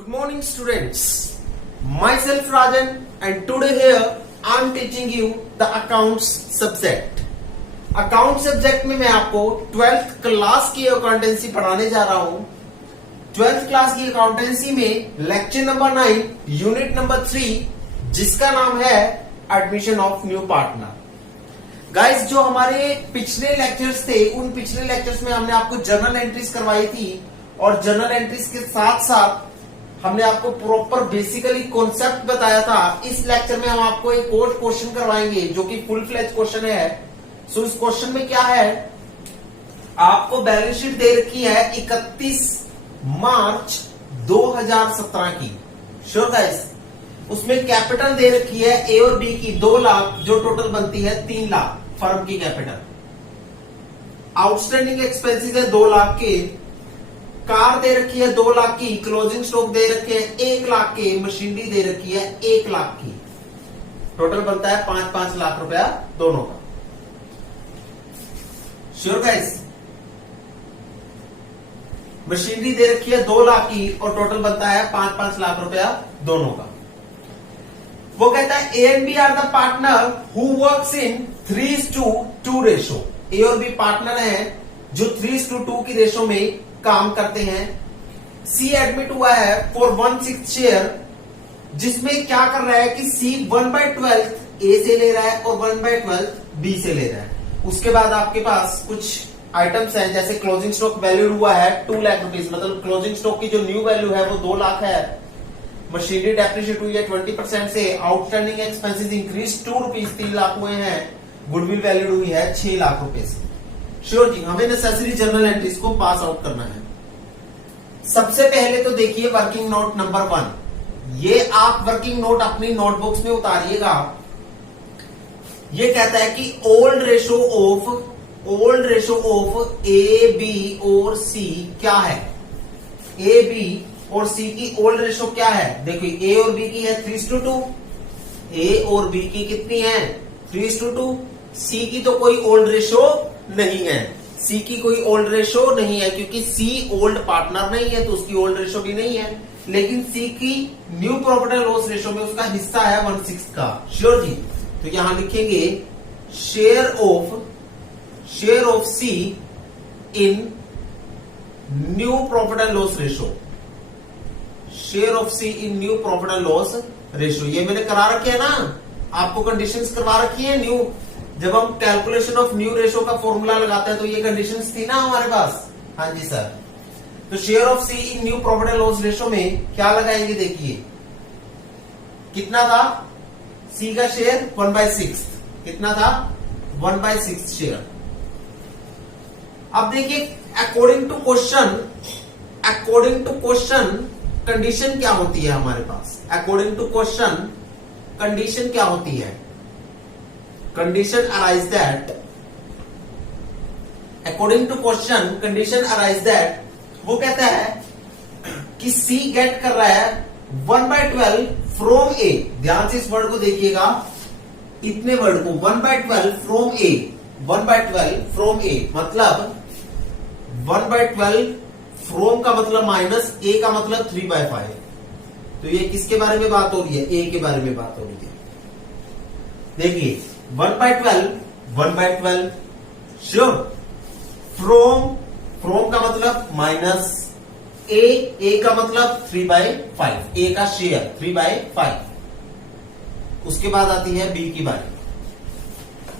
Good morning students. Myself Rajan and today here I am teaching you the accounts subject. Account subject में मैं आपको 12th class की accountancy पढ़ाने जा रहा हूं। 12th क्लास की अकाउंटेंसी में लेक्चर नंबर 9 यूनिट नंबर 3 जिसका नाम है admission of new partner. Guys जो हमारे पिछले लेक्चर्स थे उन पिछले लेक्चर्स में हमने आपको जर्नल एंट्रीज करवाई थी और जर्नल एंट्रीज के साथ साथ हमने आपको प्रॉपर बेसिकली कॉन्सेप्ट बताया था। इस लेक्चर में हम आपको एक और क्वेश्चन करवाएंगे जो कि फुल फ्लेज क्वेश्चन है। सो इस क्वेश्चन में क्या है, आपको बैलेंस शीट दे रखी है 31 मार्च 2017 की। श्योर गाइस, उसमें कैपिटल दे रखी है ए और बी की 2 लाख जो टोटल बनती है 3 लाख फर्म की कैपिटल। आउटस्टैंडिंग एक्सपेंसेस है 2 लाख के, कार दे रखी है 2 लाख की, क्लोजिंग स्टॉक दे रखे हैं 1 लाख के, मशीनरी दे रखी है 1 लाख की। टोटल बनता है 5-5 लाख रुपया दोनों का। श्योर गाइस, मशीनरी दे रखी है 2 लाख की और टोटल बनता है 5-5 लाख रुपया दोनों का। वो कहता है A and B are the partner who works in 3:2 ratio. A और बी पार्टनर हैं जो 3:2 की रेशो में काम करते हैं। सी एडमिट हुआ है फॉर 1/6 शेयर, जिसमें क्या कर रहा है कि सी 1/12 ए से ले रहा है और 1/12 बी से ले रहा है। उसके बाद आपके पास कुछ आइटम्स हैं, जैसे क्लोजिंग स्टॉक वैल्यू हुआ है 2 लाख रुपीज, मतलब क्लोजिंग स्टॉक की जो न्यू वैल्यू है वो 2 लाख है। मशीनरी डेप्रिशिएट हुई है 20% से। Outstanding expenses increase 2 rupees, 3 lakh हुए हैं। गुडविल वैल्यू हुई है 6 लाख रुपए से। श्योर जी, हमें नेसेसरी जर्नल एंट्रीज को पास आउट करना है। सबसे पहले तो देखिए वर्किंग नोट नंबर 1। ये आप वर्किंग नोट अपनी नोटबुक्स में उतारिएगा। ये कहता है कि old ratio of A B और सी क्या है। ए बी और सी की ओल्ड रेशो क्या है। देखिए ए और बी की है 3:2, ए और बी की कितनी है 3:2। सी की तो कोई ओल्ड रेशो नहीं है, सी की कोई ओल्ड रेशो नहीं है क्योंकि सी ओल्ड पार्टनर नहीं है तो उसकी ओल्ड रेशो भी नहीं है। लेकिन सी की new profit and loss ratio में उसका हिस्सा है 1/6 का। श्योर जी, तो यहां लिखेंगे share of C in new profit and loss ratio. Share of C in new profit and loss ratio, ये मैंने करा रखे है ना, आपको कंडीशंस करवा रखी है। न्यू जब हम कैलकुलेशन ऑफ न्यू रेशो का फॉर्मूला लगाते हैं तो ये कंडीशंस थी ना हमारे पास। हाँ जी सर, तो share of C in new profit and loss ratio में क्या लगाएंगे, देखिए कितना था सी का शेयर 1/6, कितना था 1/6 शेयर। अब देखिए अकॉर्डिंग टू क्वेश्चन कंडीशन क्या होती है हमारे पास। अकॉर्डिंग टू क्वेश्चन कंडीशन क्या होती है। Condition arise that, according to question condition arise that, वो कहता है कि सी गेट कर रहा है 1/12 फ्रॉम ए। ध्यान से इस वर्ड को देखिएगा, इतने वर्ड को 1/12 फ्रॉम ए। 1/12 फ्रॉम ए मतलब 1/12 फ्रॉम का मतलब माइनस, ए का मतलब 3/5। तो ये किसके बारे में बात हो रही है, ए के बारे में बात हो रही है। देखिए 1/12 श्योर, फ्रॉम का मतलब माइनस, ए का मतलब 3/5, ए का शेयर 3/5। उसके बाद आती है बी की बारी,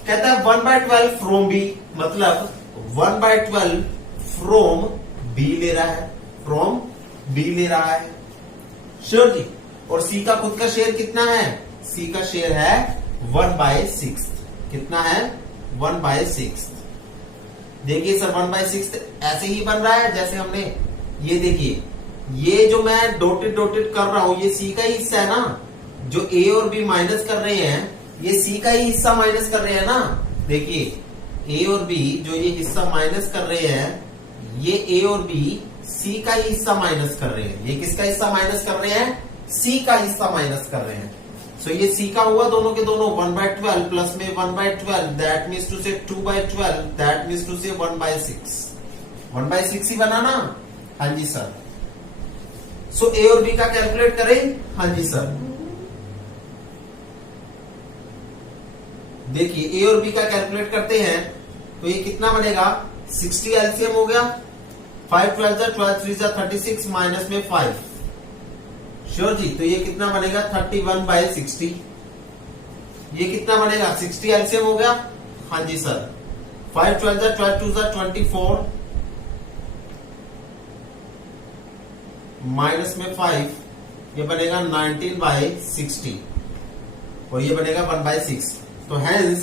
कहता है 1/12 फ्रॉम बी, मतलब 1/12 फ्रॉम बी ले रहा है, फ्रॉम बी ले रहा है। श्योर जी, और सी का खुद का शेयर कितना है, सी का शेयर है 1/6। कितना है 1/6। देखिए सर 1/6 ऐसे ही बन रहा है जैसे हमने, ये देखिए ये जो मैं डॉटेड कर रहा हूं ये सी का ही हिस्सा है ना। जो ए और बी माइनस कर रहे हैं ये सी का ही हिस्सा माइनस कर रहे हैं ना। देखिए ए और बी जो ये हिस्सा माइनस कर रहे हैं, ये ए और बी सी का ही हिस्सा माइनस कर रहे हैं। ये किसका हिस्सा माइनस कर रहे हैं, सी का हिस्सा माइनस कर रहे हैं। सो ये सी का हुआ दोनों के दोनों 1/12 प्लस में 1/12 दैट मीन्स टू से 2/12 दैट मीन्स टू से 1/6 ही बना ना। हाँ जी सर, सो ए और बी का कैलकुलेट करें। हाँ जी सर, देखिए ए और बी का कैलकुलेट करते हैं तो ये कितना बनेगा, 60 एलसीएम हो गया, 5 12 12 3 36 माइनस में 5, श्योर जी। तो ये कितना बनेगा 31/60। ये कितना बनेगा 60 एलसीएम हो गया। हाँ जी सर, 5 12 12 2 24 माइनस में 5, ये बनेगा 19/60 और ये बनेगा 1/6। तो हेंस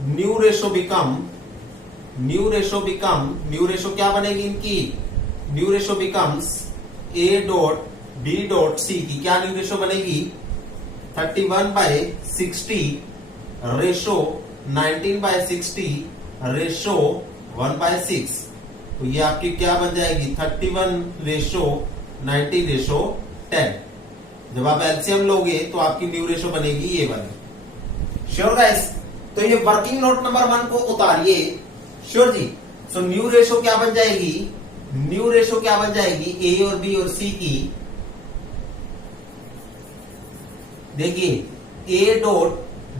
न्यू रेशो क्या बनेगी इनकी, new ratio becomes A dot B dot C की क्या न्यू रेशो बनेगी, 31/60 रेशो 19/60 रेशो 1/6। तो ये आपकी क्या बन जाएगी 31 रेशो 90 रेशो 10। जब आप एलसीएम लोगे तो आपकी न्यू रेशो बनेगी ये वाली। श्योर गाइस, तो ये वर्किंग नोट नंबर 1 को उतारिए। श्योर जी। सो न्यू रेशो क्या बन जाएगी, न्यू रेशो क्या बन जाएगी ए और बी और सी की। देखिए A dot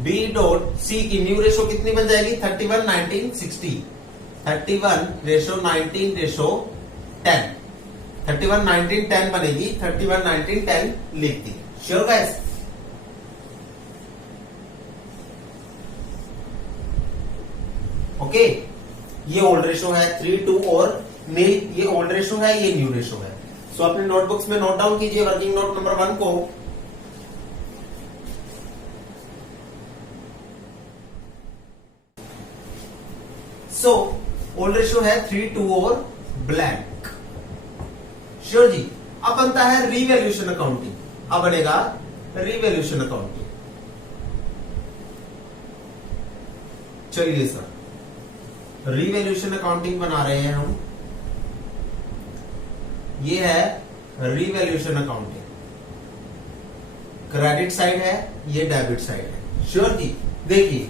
B dot C की न्यू रेशो कितनी बन जाएगी 31 19 60, 31 रेशो 19 रेशो 10, 31 19 10 बनेगी, 31 19 10 लिख दी। Sure guys. ओके, ये ओल्ड रेशो है 3:2 और मेरी ये ओल्ड रेशो है, ये न्यू रेशो है। सो अपने नोटबुक्स में नोट डाउन कीजिए वर्किंग नोट नंबर 1 को। सो ओल्ड रेशो है 3:2 और ब्लैंक। श्योर जी। अब बनता है रिवैल्यूएशन अकाउंटिंग। अब बनेगा रिवैल्यूएशन अकाउंटिंग। चलिए सर, रिवैल्यूएशन अकाउंटिंग बना रहे हैं हम। ये है रिवैल्यूएशन अकाउंटिंग। क्रेडिट साइड है, ये डेबिट साइड है। श्योर जी। देखिए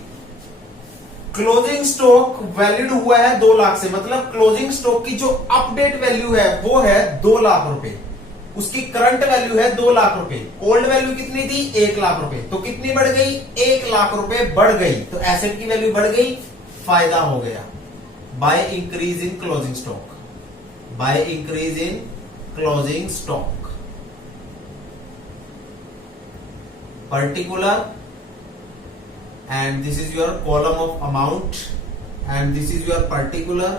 क्लोजिंग स्टॉक वैलिड हुआ है 2 लाख से, मतलब क्लोजिंग स्टॉक की जो अपडेट वैल्यू है वो है 2 लाख रुपए, उसकी करंट वैल्यू है 2 लाख रुपए। ओल्ड वैल्यू कितनी थी 1 लाख रुपए, तो कितनी बढ़ गई 1 लाख रुपए बढ़ गई, तो एसेट की वैल्यू बढ़ गई, फायदा हो गया। By increase in closing stock, by increase in closing stock, particular, and this is your column of amount, and this is your particular,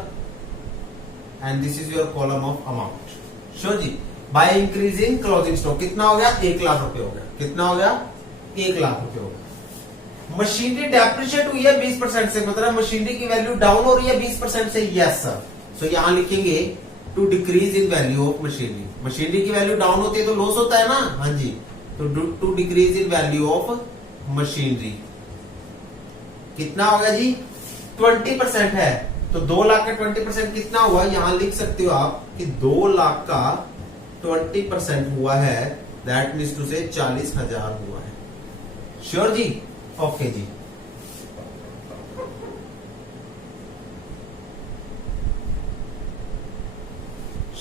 and this is your column of amount. Sure जी। by increasing closing stock कितना हो गया 1 लाख रुपए हो गया, कितना हो गया 1 लाख रुपए हो गया। मशीनरी डेप्रिशिएट हुई है 20% से, मतलब मशीनरी की वैल्यू डाउन हो रही है 20% से। Yes sir. सो यहां लिखेंगे to decrease in value of machinery. Machinery की वैल्यू डाउन होती है तो लॉस होता है ना। हाँ जी। तो to decrease in value of machinery कितना होगा जी 20% है, तो 2 लाख का 20% कितना हुआ, यहां लिख सकते हो आप कि 2 लाख का 20% हुआ है, दैट मीन्स टू से 40,000 हुआ है। श्योर जी। ओके जी।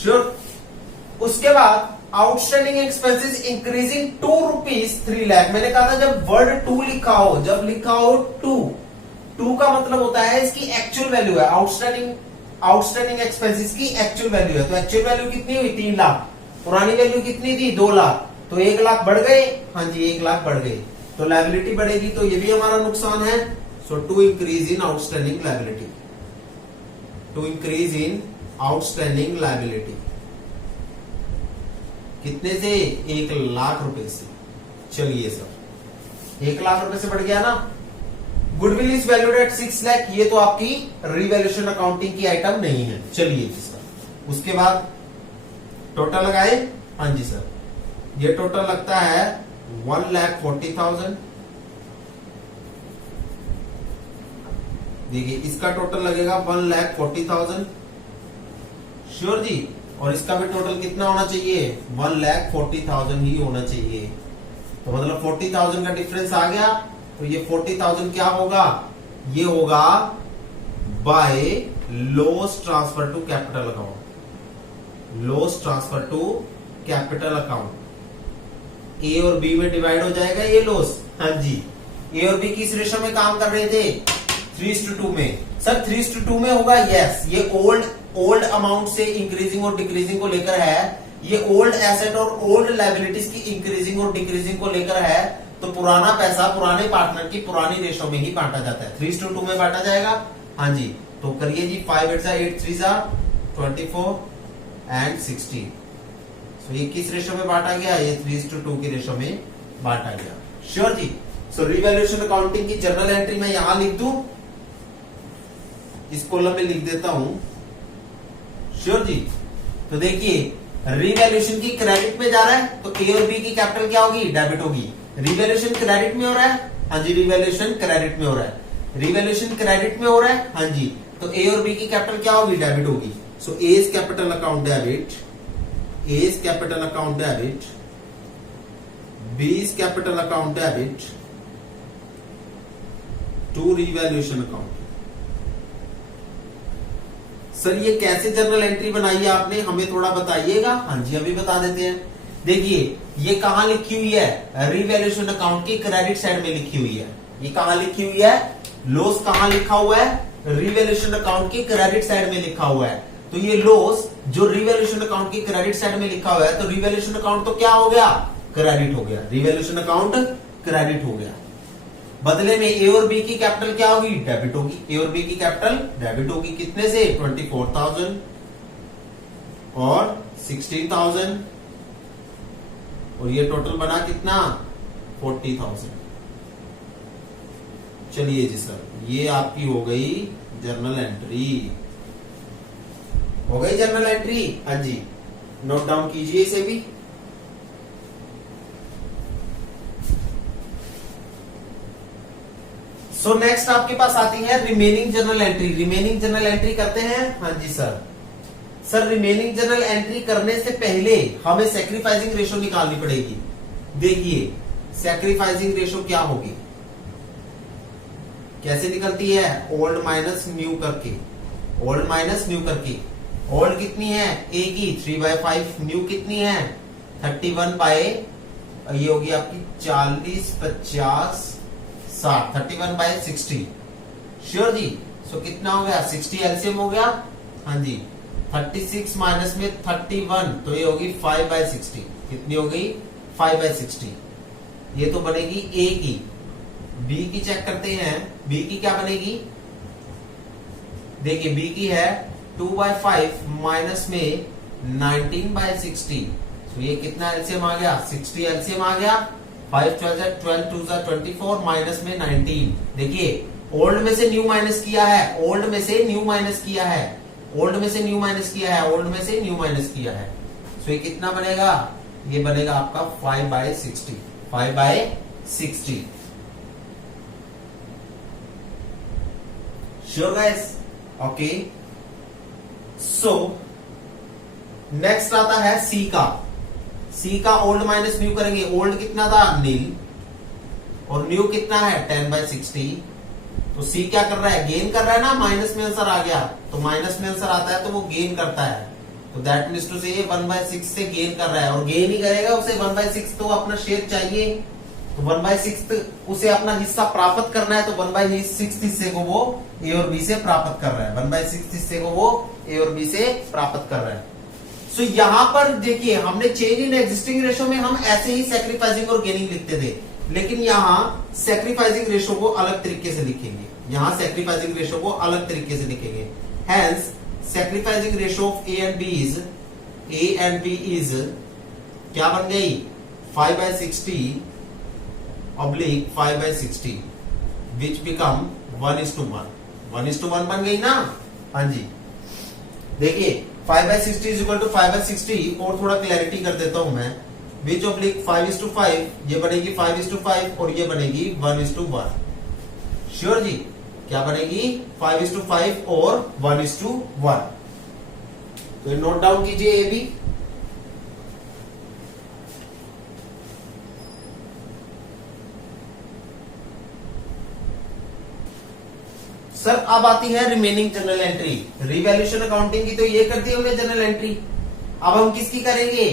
श्योर। उसके बाद outstanding expenses increasing 2 rupees 3 lakh. मैंने कहा था जब वर्ड 2 लिखा हो, जब लिखा हो 2 का मतलब होता है इसकी एक्चुअल वैल्यू है। आउटस्टैंडिंग एक्सपेंसेस की एक्चुअल वैल्यू है, तो एक्चुअल वैल्यू कितनी हुई 3 लाख, पुरानी वैल्यू कितनी थी 2 लाख, तो 1 लाख बढ़ गए। हाँ जी 1 लाख बढ़ गए, तो लायबिलिटी बढ़ेगी, तो ये भी हमारा नुकसान है। So to increase in outstanding liability, to increase in outstanding liability कितने से 1 लाख रुपए से। चलिए सर 1 लाख रुपए से बढ़ गया ना। Goodwill is valued at 6 lakh, ये तो आपकी रिवैल्यूएशन अकाउंटिंग की आइटम नहीं है। चलिए जी सर। उसके बाद टोटल लगाए। हाँ जी सर, ये टोटल लगता है 1,40,000। देखिए इसका टोटल लगेगा 1,40,000। श्योर जी। और इसका भी टोटल कितना होना चाहिए 1,40,000 ही होना चाहिए। तो मतलब 40,000 का डिफरेंस आ गया, तो ये 40,000 क्या होगा, ये होगा by loss transfer to capital account, loss transfer to capital account. A और बी में डिवाइड हो जाएगा ये लॉस। हाँ जी, ए और बी किस रेशो में काम कर रहे थे? 3:2 में। सर 3:2 में होगा? यस, ये ओल्ड अमाउंट से इंक्रीजिंग और डिक्रीजिंग को लेकर है, ये ओल्ड एसेट और ओल्ड लायबिलिटीज की इंक्रीजिंग और डिक्रीजिंग को लेकर है। तो पुराना पैसा पुराने पार्टनर की पुरानी रेशो में ही बांटा जाता है, 3:2 में बांटा जाएगा। हाँ जी, तो करिए जी, 5 8 8 3 24 एंड 16। सो ये किस रेशो में बांटा गया? ये 3:2 की रेशो में बांटा गया। श्योर जी। सो रिवैल्यूएशन अकाउंटिंग की जर्नल एंट्री मैं यहां लिख दूं, इस कॉलम में लिख देता हूं। श्योर जी। तो देखिए, रिवैल्यूएशन की क्रेडिट में जा रहा है, तो ए और बी की कैपिटल क्या होगी? डेबिट होगी। रिवैल्यूएशन क्रेडिट में हो रहा है। हाँ जी, रिवैल्यूएशन क्रेडिट में हो रहा है। रिवैल्यूएशन क्रेडिट में हो रहा है। हाँ जी, तो ए और बी की कैपिटल क्या होगी? डेबिट होगी। So A is capital account debit, A is capital account debit, B is capital account debit to revaluation account. Sir ये कैसे जर्नल एंट्री बनाई है आपने, हमें थोड़ा बताइएगा। हाँ जी, अभी बता देते हैं। देखिए, ये कहां लिखी हुई है? रिवैल्यूएशन अकाउंट की क्रेडिट साइड में लिखी हुई है। ये कहां लिखी हुई है? लॉस कहां लिखा हुआ है? रिवैल्यूएशन अकाउंट की क्रेडिट साइड में लिखा हुआ है। तो ये लॉस जो रिवैल्यूएशन अकाउंट की क्रेडिट साइड में लिखा हुआ है, तो रिवैल्यूएशन अकाउंट तो क्या हो गया? क्रेडिट हो गया। रिवैल्यूएशन अकाउंट क्रेडिट हो गया। बदले में ए और बी की कैपिटल क्या होगी? डेबिट होगी। ए और बी की कैपिटल डेबिट होगी। कितने से? 24,000 और 16,000, और ये टोटल बना कितना? 40,000। चलिए जी सर, ये आपकी हो गई जर्नल एंट्री। हो गई जर्नल एंट्री। हाँ जी, नोट डाउन कीजिए इसे भी। सो नेक्स्ट आपके पास आती है remaining journal entry. Remaining journal entry करते हैं। हाँ जी sir. Sir remaining journal entry करने से पहले हमें सैक्रिफाइसिंग रेशो निकालनी पड़ेगी। देखिए, सैक्रिफाइसिंग रेशो क्या होगी, कैसे निकलती है? ओल्ड माइनस न्यू करके। ओल्ड माइनस न्यू करके। ओल्ड कितनी है? ए की 3/5, न्यू कितनी है? 31/, ये होगी आपकी 40 50 60, 31/60। श्योर जी। सो कितना हो गया? 60 एलसीएम हो गया। हाँ जी, 36 माइनस में 31, तो ये होगी 5/60। कितनी हो गई? 5/60। ये तो बनेगी ए की। बी की चेक करते हैं, बी की क्या बनेगी? देखिए, बी की है 2/5 माइनस में 19/60, तो ये कितना एलसीएम आ गया? 60 एलसीएम आ गया। 5 12 12 2 24 माइनस में 19। देखिए, ओल्ड में से न्यू माइनस किया है, ओल्ड में से न्यू माइनस किया है, ओल्ड में से न्यू माइनस किया है, ओल्ड में से न्यू माइनस किया है। तो ये कितना बनेगा? ये बनेगा आपका 5/60। 5/60। Sure guys? Okay. So next आता है सी का। सी का ओल्ड माइनस न्यू करेंगे। ओल्ड कितना था? नील, और न्यू कितना है? 10/60। तो सी क्या कर रहा है? गेन कर रहा है ना। माइनस में आंसर आ गया, तो माइनस में आंसर आता है तो वो गेन करता है। तो दैट मीन्स टू से 1/6 से गेन कर रहा है, और गेन ही करेगा, उसे 1/6 तो अपना शेयर चाहिए। तो 1/6 उसे अपना हिस्सा प्राप्त करना है, तो 1/6 हिस्से को वो ए और बी से प्राप्त कर रहा है। 1/6 हिस्से को वो ए और बी से प्राप्त कर रहा है। सो यहां पर देखिए, हमने चेंज इन एग्जिस्टिंग रेशो में हम ऐसे ही सैक्रिफाइसिंग और गेनिंग लिखते थे, लेकिन यहां सैक्रिफाइसिंग रेशो को अलग तरीके से लिखेंगे। यहां सैक्रिफाइसिंग रेशो को अलग तरीके से लिखेंगे। Hence sacrificing ratio of A and B is क्या बन गई? 5/60 ऑब्लिक 5/60 विच बिकम 1:1। 1:1 बन गई ना। हाँ जी, देखिए 5/60 इज इक्वल टू 5/60, और थोड़ा क्लैरिटी कर देता हूं मैं। विच ऑब्लिक 5:5, ये बनेगी 5:5, और ये बनेगी 1:1। श्योर जी? क्या बनेगी? 5:5 और 1:1। तो नोट डाउन कीजिए ये भी। सर अब आती है remaining general entry. Revaluation accounting की तो ये कर दी हमने जनरल एंट्री। अब हम किसकी करेंगे?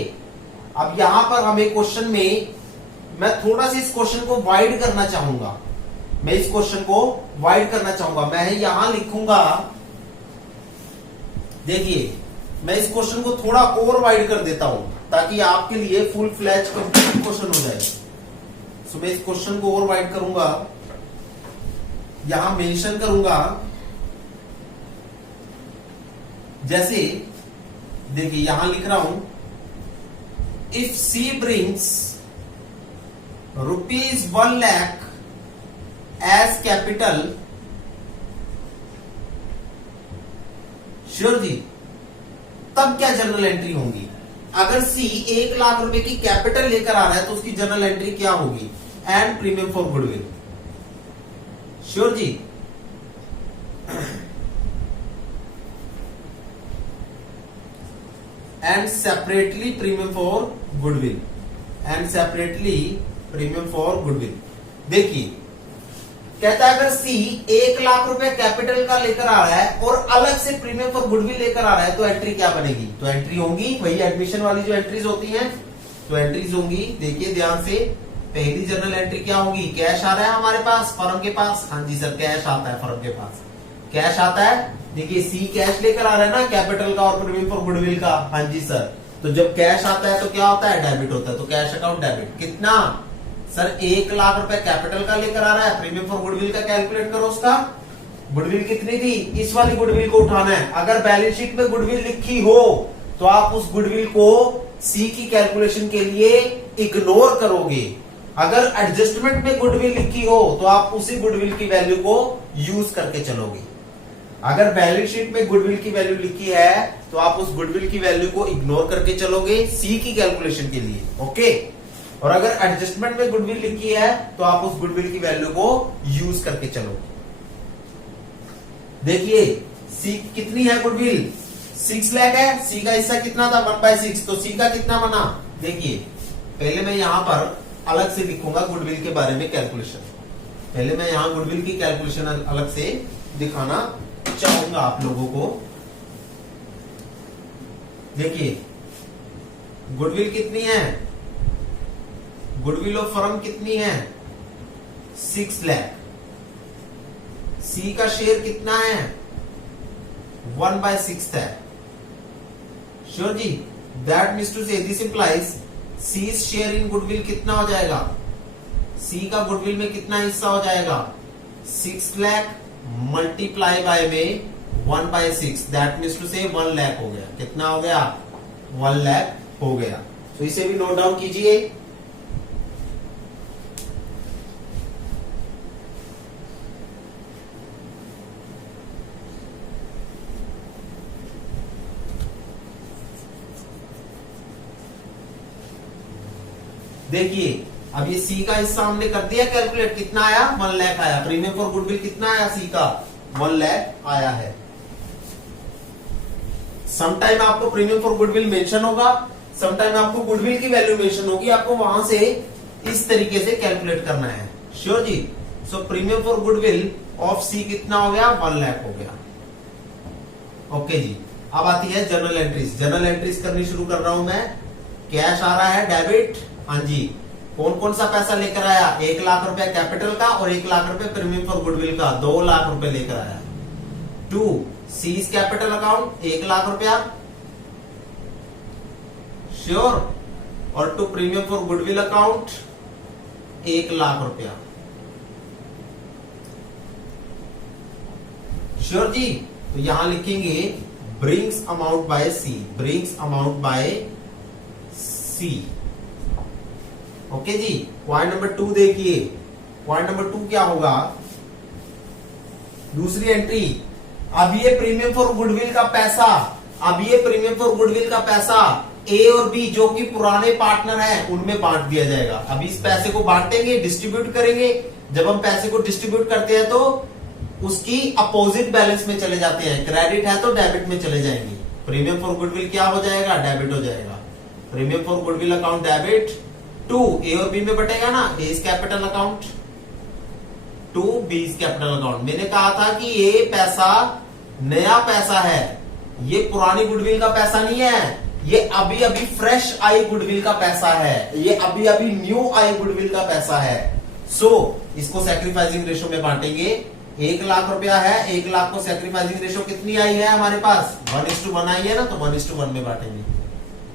अब यहां पर हमें क्वेश्चन में मैं थोड़ा सा इस क्वेश्चन को वाइड करना चाहूंगा, मैं इस क्वेश्चन को वाइड करना चाहूंगा। मैं यहां लिखूंगा, देखिए मैं इस क्वेश्चन को थोड़ा और वाइड कर देता हूं ताकि आपके लिए फुल फ्लैश कंप्लीट क्वेश्चन हो जाए। सो मैं इस क्वेश्चन को और वाइड करूंगा, यहां मेंशन करूंगा, जैसे देखिए यहां लिख रहा हूं, if C brings ₹1 lakh as capital, sure जी, तब क्या जनरल एंट्री होगी? अगर सी 1 लाख रुपए की कैपिटल लेकर आ रहा है तो उसकी जनरल एंट्री क्या होगी? And premium for goodwill, sure जी। And separately premium for goodwill, and separately premium for goodwill. देखिए कहता है अगर सी 1 लाख रुपए कैपिटल का लेकर आ रहा है और अलग से प्रीमियम फॉर गुडविल लेकर आ रहा है तो एंट्री क्या बनेगी? तो एंट्री होंगी वही एडमिशन वाली जो एंट्रीज होती हैं, तो एंट्रीज होंगी। देखिए ध्यान से, पहली जनरल एंट्री क्या होगी? कैश आ रहा है हमारे पास, फर्म के पास, हाँ जी सर कैश आता है, फर्म के पास कैश आता है। देखिए सी कैश लेकर आ रहा है ना कैपिटल का और प्रीमियम फॉर गुडविल का, हाँ जी सर। तो जब कैश आता है तो क्या होता है? डेबिट होता है, तो कैश अकाउंट डेबिट। कितना सर? 1 लाख रुपए कैपिटल का लेकर आ रहा है, प्रीमियम फॉर गुडविल का कैलकुलेट करो उसका। गुडविल कितनी थी? इस वाली गुडविल को उठाना है। अगर बैलेंस शीट में गुडविल लिखी हो तो आप उस गुडविल को सी की कैलकुलेशन के लिए इग्नोर करोगे। अगर एडजस्टमेंट में गुडविल लिखी हो तो आप उसी गुडविल की वैल्यू को यूज करके चलोगे। अगर बैलेंस शीट में गुडविल की वैल्यू लिखी है तो आप उस गुडविल की वैल्यू को इग्नोर करके चलोगे सी की कैलकुलेशन के लिए, ओके। और अगर एडजस्टमेंट में गुडविल लिखी है तो आप उस गुडविल की वैल्यू को यूज करके चलोगे। देखिए सी कितनी है गुडविल? 6 लाख है। सी का हिस्सा कितना था? 1/6। तो सी का कितना बना? देखिए पहले मैं यहां पर अलग से लिखूंगा गुडविल के बारे में कैलकुलेशन। पहले मैं यहां गुडविल की कैलकुलेशन अलग से दिखाना चाहूंगा आप लोगों को। देखिए गुडविल कितनी है? गुडविल ऑफ फर्म कितनी है? 6 लाख। सी का शेयर कितना है? 1/6 है, श्योर जी। That means to say this implies C share in goodwill कितना हो जाएगा? सी का गुडविल में कितना हिस्सा हो जाएगा? 6 लाख मल्टीप्लाई बाय में 1/6, दैट मीन्स टू से 1 लाख हो गया। कितना हो गया? 1 लाख हो गया। तो इसे भी नोट डाउन कीजिए। देखिए अब ये सी का हिस्सा हमने कर दिया कैलकुलेट, कितना आया? 1 लाख आया। प्रीमियम फॉर गुडविल कितना आया? सी का 1 लाख आया है। समटाइम आपको प्रीमियम फॉर गुडविल मेंशन होगा, समटाइम आपको गुडविल की वैल्यू मेंशन होगी, आपको वहां से इस तरीके से कैलकुलेट करना है, श्योर जी। So premium for goodwill of C कितना हो गया? 1 लाख हो गया, ओके जी। अब आती है जनरल एंट्रीज। जनरल एंट्रीज करनी शुरू कर रहा हूं मैं। कैश आ रहा है डेबिट, हाँ जी। कौन कौन सा पैसा लेकर आया? 1 लाख रुपए कैपिटल का और 1 लाख रुपए प्रीमियम फॉर गुडविल का, 2 लाख रुपए लेकर आया। 2 सीज कैपिटल अकाउंट 1 लाख रुपया, श्योर। और to premium for goodwill account 1 lakh रुपया, श्योर जी। तो यहां लिखेंगे brings amount by C, brings amount by C, okay जी। पॉइंट नंबर 2 देखिए, पॉइंट नंबर 2 क्या होगा? दूसरी एंट्री, अब ये प्रीमियम फॉर गुडविल का पैसा, अब ये प्रीमियम फॉर गुडविल का पैसा ए और बी जो कि पुराने पार्टनर हैं उनमें बांट दिया जाएगा। अब इस पैसे को बांटेंगे, डिस्ट्रीब्यूट करेंगे। जब हम पैसे को डिस्ट्रीब्यूट करते हैं तो उसकी अपोजिट बैलेंस में चले जाते हैं। क्रेडिट है तो डेबिट में चले जाएंगे। प्रीमियम फॉर गुडविल क्या हो जाएगा? डेबिट हो जाएगा। Premium for goodwill account debit, 2 A और बी में बटेगा ना, A is capital account, 2 B is capital account. मैंने कहा था कि ये पैसा नया पैसा है, ये पुरानी गुडविल का पैसा नहीं है, ये अभी अभी फ्रेश आई गुडविल का पैसा है, ये अभी अभी न्यू आई गुडविल का पैसा है। सो इसको सैक्रिफाइसिंग रेशो में बांटेंगे। 1 लाख रुपया है, 1 लाख को सैक्रिफाइसिंग रेशो कितनी आई है हमारे पास, 1:1 आई है ना, तो 1:1 में बांटेंगे।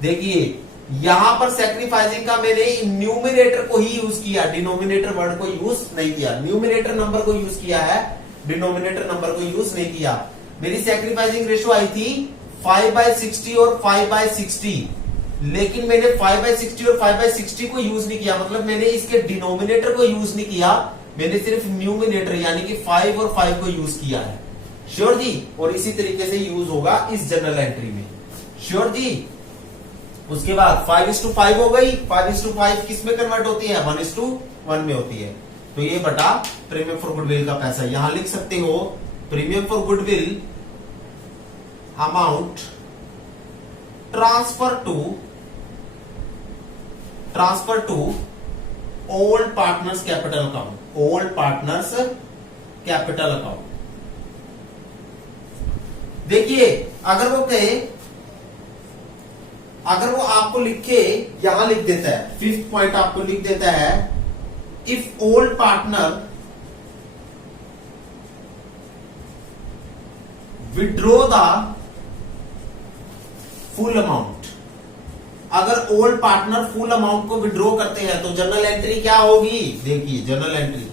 देखिए यहां पर सैक्रिफाइसिंग का मैंने न्यूमिनेटर को ही यूज किया, डिनोमिनेटर वर्ड को यूज नहीं किया। न्यूमिनेटर नंबर को यूज किया है, डिनोमिनेटर नंबर को यूज नहीं किया। मेरी सैक्रिफाइसिंग रेशो आई थी 5/60 और 5/60, लेकिन मैंने 5/60 और 5/60 को यूज नहीं किया, मतलब मैंने इसके डिनोमिनेटर को यूज नहीं किया, मैंने सिर्फ न्यूमिनेटर यानी कि 5 और 5 को यूज किया है। श्योर जी? और इसी तरीके से यूज होगा इस जनरल एंट्री में। श्योर जी? उसके बाद 5:5 हो गई। 5:5 किस में कन्वर्ट होती है, 1:1 में होती है। तो ये बटा प्रीमियम फॉर गुडविल का पैसा। यहां लिख सकते हो premium for goodwill amount transfer to old partners capital account, old partners capital account. देखिए अगर वो कहे, अगर वो आपको लिखे, यहां लिख देता है, 5th पॉइंट आपको लिख देता है, if old partner withdraw the full amount, अगर ओल्ड पार्टनर फुल अमाउंट को विड्रॉ करते हैं तो जनरल एंट्री क्या होगी। देखिए जनरल एंट्री,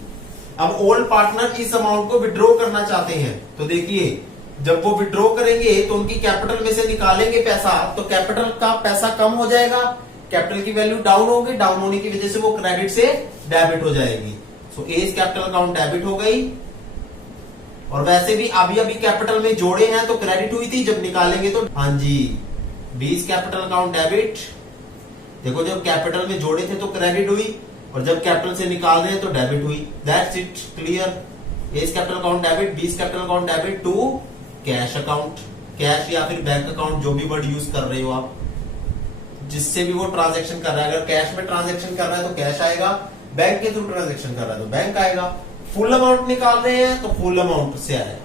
अब ओल्ड पार्टनर इस अमाउंट को विड्रॉ करना चाहते हैं, तो देखिए जब वो विड्रॉ करेंगे तो उनकी कैपिटल में से निकालेंगे पैसा, तो कैपिटल का पैसा कम हो जाएगा, कैपिटल की वैल्यू डाउन होगी, डाउन होने की वजह से वो क्रेडिट से डेबिट हो जाएगी। So as capital account debit हो गई, और वैसे भी अभी अभी कैपिटल में जोड़े हैं तो क्रेडिट हुई थी, जब निकालेंगे तो हाँ जी बीस कैपिटल अकाउंट डेबिट। देखो जब कैपिटल में जोड़े थे तो क्रेडिट हुई, और जब कैपिटल से निकाल रहे हैं तो डेबिट हुई। That's it, clear. As capital account debit, B's capital account debit to cash account, cash या फिर बैंक अकाउंट, जो भी वर्ड यूज कर रहे हो आप, जिससे भी वो ट्रांजैक्शन कर रहा है। अगर कैश में ट्रांजैक्शन कर रहा है तो कैश आएगा, बैंक के थ्रू ट्रांजैक्शन कर रहा है तो बैंक आएगा। फुल अमाउंट निकाल रहे हैं तो फुल अमाउंट से आएगा।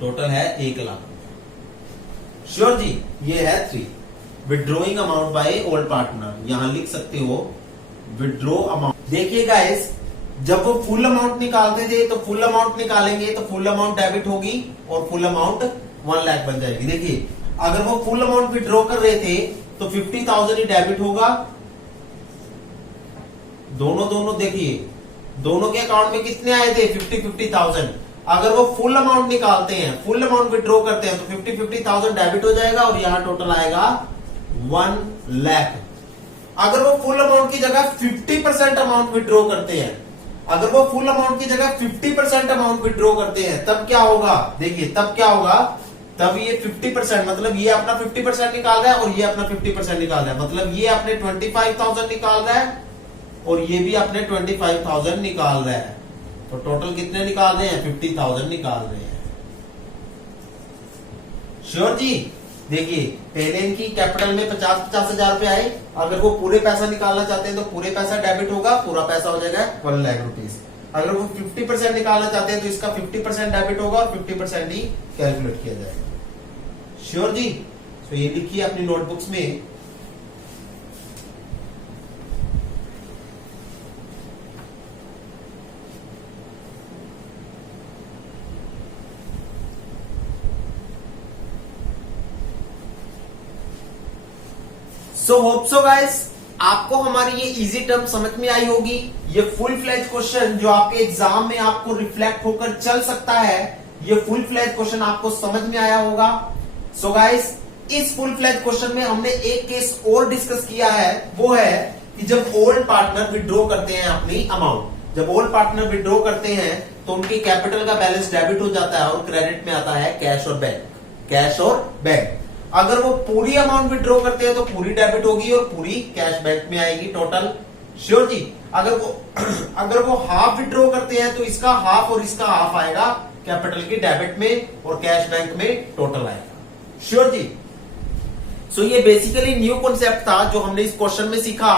टोटल है 1 लाख। श्योर जी? ये है 3 withdrawing amount by old partner. यहां लिख सकते हो विड्रो अमाउंट। देखिए गाइस, जब वो फुल अमाउंट निकालते थे तो फुल अमाउंट निकालेंगे तो फुल अमाउंट डेबिट होगी और फुल अमाउंट 1 लाख बन जाएगी। देखिए अगर वो फुल अमाउंट विड्रॉ कर रहे थे तो 50,000 ही डेबिट होगा। दोनों देखिए, दोनों के अकाउंट में कितने आए थे, 50,000। अगर वो फुल अमाउंट निकालते हैं, फुल अमाउंट विड्रॉ करते हैं तो 50,000 डेबिट हो जाएगा और यहां टोटल आएगा 1 लाख। अगर वो फुल अमाउंट की जगह 50% अमाउंट विड्रॉ करते हैं, अगर वो फुल अमाउंट की जगह 50% अमाउंट विड्रॉ करते हैं, तब क्या होगा। देखिए तब क्या होगा, तब ये 50%, मतलब ये अपना 50% निकाल रहा है और ये अपना 50% निकाल रहा है, मतलब ये अपने 25,000 निकाल रहा है और ये भी अपने 25,000 निकाल रहा है। तो टोटल कितने निकाल रहे हैं, 50,000 निकाल रहे हैं। श्योर जी? देखिए पहले इनकी कैपिटल में 50,000 रुपए आए, अगर वो पूरे पैसा निकालना चाहते हैं तो पूरे पैसा डेबिट होगा, पूरा पैसा हो जाएगा 1 लाख रुपीज। अगर वो 50% निकालना चाहते हैं तो इसका 50% डेबिट होगा और 50% ही कैलकुलेट किया जाएगा। श्योर जी? तो ये लिखिए अपनी नोटबुक्स में। सो होप सो गाइस आपको हमारी ये इजी टर्म समझ में आई होगी। ये फुल फ्लैज क्वेश्चन जो आपके एग्जाम में आपको रिफ्लेक्ट होकर चल सकता है, ये फुल फ्लैज क्वेश्चन आपको समझ में आया होगा। सो गाइस इस फुल फ्लैज क्वेश्चन में हमने एक केस और डिस्कस किया है, वो है कि जब ओल्ड पार्टनर विड्रॉ करते हैं अपनी अमाउंट, जब ओल्ड पार्टनर विड्रॉ करते हैं तो उनकी कैपिटल का बैलेंस डेबिट हो जाता है और क्रेडिट में आता है कैश और बैंक, कैश और बैंक। अगर वो पूरी अमाउंट विड्रॉ करते हैं तो पूरी डेबिट होगी और पूरी कैश बैंक में आएगी टोटल। श्योर जी? अगर वो हाफ विड्रॉ करते हैं तो इसका हाफ और इसका हाफ आएगा कैपिटल की डेबिट में और कैश बैंक में टोटल आएगा। श्योर जी? सो ये बेसिकली न्यू कॉन्सेप्ट था जो हमने इस क्वेश्चन में सीखा।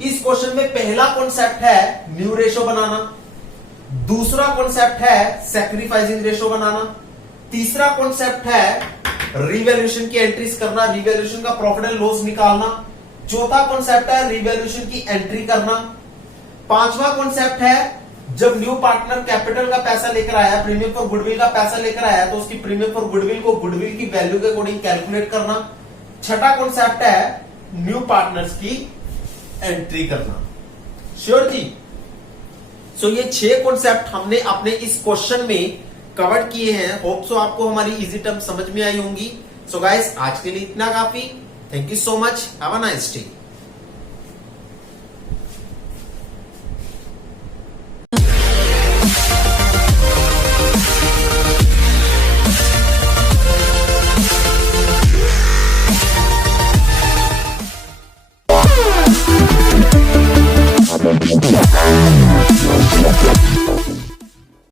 इस क्वेश्चन में पहला कॉन्सेप्ट है न्यू रेशो बनाना, दूसरा कॉन्सेप्ट है सैक्रिफाइसिंग रेशो बनाना, तीसरा कॉन्सेप्ट है रिवैल्यूएशन की एंट्रीज करना, रिवैल्यूएशन का प्रॉफिट एंड लॉस निकालना। चौथा कॉन्सेप्ट है रिवैल्यूएशन की एंट्री करना। पांचवा कॉन्सेप्ट है जब न्यू पार्टनर कैपिटल का पैसा लेकर आया, प्रीमियम फॉर गुडविल का पैसा लेकर आया, तो उसकी प्रीमियम फॉर गुडविल को गुडविल की वैल्यू के अकॉर्डिंग कैलकुलेट करना। छठा कॉन्सेप्ट है न्यू पार्टनर्स की एंट्री करना। श्योर जी। सो ये 6 कॉन्सेप्ट हमने अपने इस क्वेश्चन में कवर किए हैं। होप सो आपको हमारी इजी टर्म समझ में आई होंगी। सो गाइस आज के लिए इतना काफी। Thank you so much. Have a nice day.